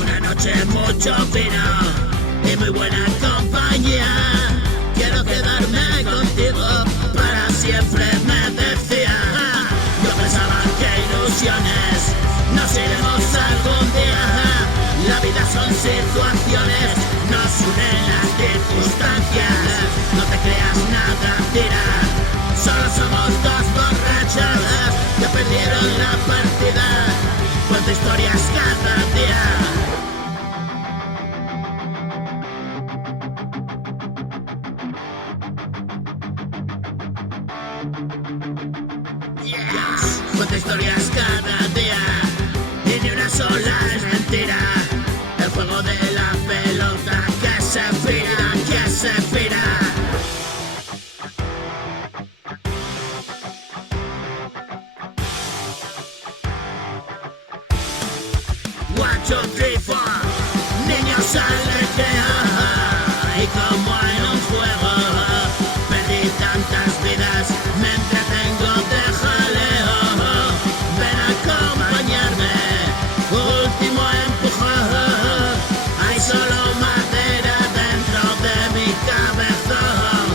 Una noche mucho vino y muy buena compañía. Quiero quedarme contigo para siempre, me decía. Yo pensaba que ilusiones nos iremos algún día. La vida son situaciones, nos unen las circunstancias. No te creas nada, tira. Solo somos dos borrachos que perdieron la partida. Cuento historias cada día. Cuento historias cada día y ni una sola es mentira. El juego de la pelota que se gira, que se gira. 1, 2, 3, 4. Niños alegría y como en un juego perdí tantas vidas, me entretengo de jaleo. Ven a acompañarme, último empujón. Hay solo madera dentro de mi cabezón.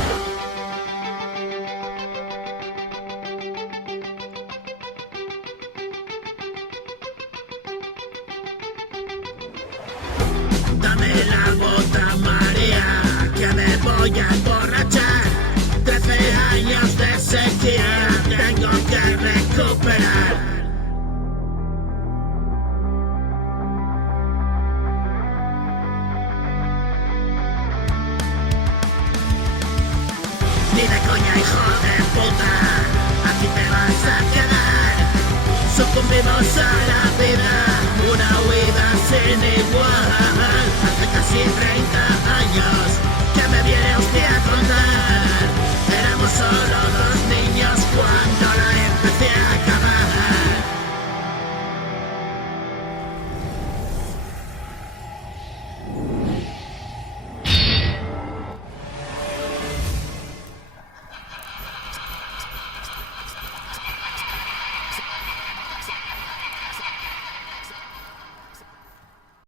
Dame la bota, María, que me voy a emborrachar. 13 años de sequía tengo que recuperar. Ni de coña, hijo de puta, aquí te vas a quedar. Sucumbimos a la vida.